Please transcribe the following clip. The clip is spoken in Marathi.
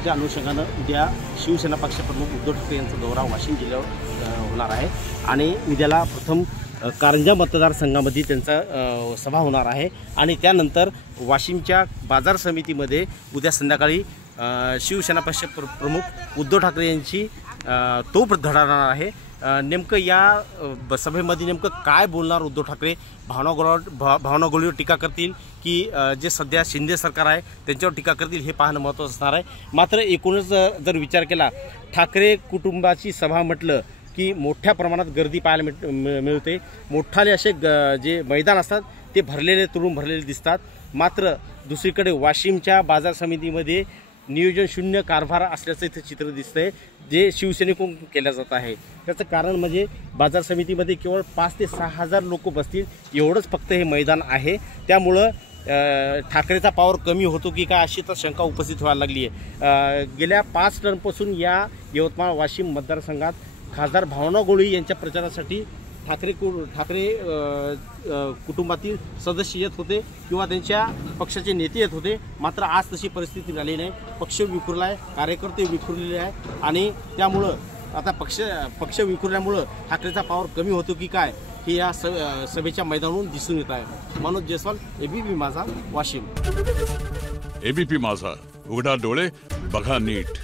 निवडणुकीच्या अनुषंगानं उद्या शिवसेना पक्षप्रमुख उद्धव ठाकरे यांचा दौरा वाशिम जिल्ह्यावर होणार आहे आणि उद्याला प्रथम कारंजा मतदारसंघामध्ये त्यांचा सभा होणार आहे आणि त्यानंतर वाशिमच्या बाजार समितीमध्ये उद्या संध्याकाळी शिवसेना पक्ष प्रमुख उद्धव ठाकरे यांची तोफ धडणार आहे। नेमकं या सभेमध्ये नेमकं काय बोलणार उद्धव ठाकरे, भावनागोळीवर टीका करतील की जे सध्या शिंदे सरकार आहे त्यांच्यावर टीका करतील हे पाहणं महत्त्वाचं असणार आहे। मात्र एकूणच जर विचार केला ठाकरे कुटुंबाची सभा म्हटलं की मोठ्या प्रमाणात गर्दी पाहायला मिळते। मोठाले असे जे मैदान असतात ते भरलेले तुडूंब भरलेले दिसतात। मात्र दुसरीकडे वाशिमच्या बाजार समितीमध्ये नियोजन शून्य कारभार असल्याचं इथे चित्र दिसतंय जे शिवसेनेकडून केलं जात आहे। त्याचं कारण म्हणजे बाजार समितीमध्ये केवळ 5 ते 6 हजार लोक बसतील एवढंच फक्त हे मैदान आहे। त्यामुळं ठाकरेचा पावर कमी होतो की काय अशी तर शंका उपस्थित व्हायला लागली आहे। गेल्या 5 टर्मपासून या यवतमाळ वाशिम मतदारसंघात खासदार भावनागोळी यांच्या प्रचारासाठी ठाकरे कुटुंबातील सदस्य येत होते किंवा त्यांच्या पक्षाचे नेते येत होते। मात्र आज तशी परिस्थिती झाली नाही। पक्ष विखुरला आहे, कार्यकर्ते विखुरलेले आहे आणि त्यामुळं आता पक्ष विखुरल्यामुळं ठाकरेचा पावर कमी होतो की काय हे या सभेच्या मैदानावरून दिसून येत आहे। मनोज जयस्वाल, एबीपी माझा, वाशिम। एबीपी माझा, उघडा डोळे बघा नीट।